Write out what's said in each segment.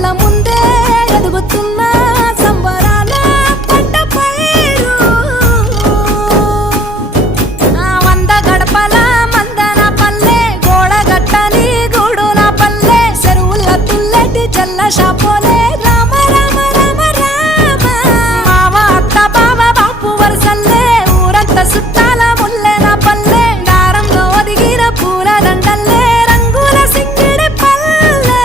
కళ్ళ ముందే ఎదుగుతున్న సంబరాల పంట పైరు వంద గడపల మందన పల్లె గోడగట్టని గూడున పల్లె చెరువుల తుల్లెటి చెల్ల షాపోలే రామ రామ రామ రామ మావ అత్త బావ బాపు వరసల్లే ఊరంత సుట్టాల ముల్లెన పల్లె దారంలో ఒదిగిన పూల దండల్లే రంగుల సింగిడి పల్లె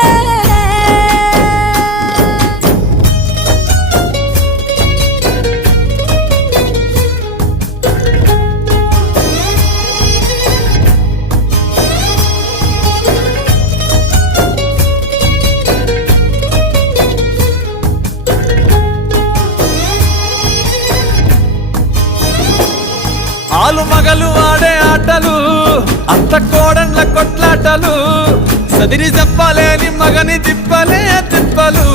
ఆలు మగలు ఆడే ఆటలు అత్త కోడళ్ళ కొట్లాటలు సదిరి చెప్పలేని మగని తిప్పలే తిప్పలు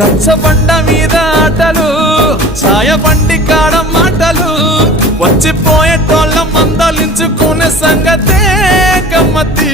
రచ్చబండ మీద ఆటలు సాయబండి కాడ మాటలు వచ్చిపోయేటోళ్ళ మందలించుకునే సంగతే గమ్మతి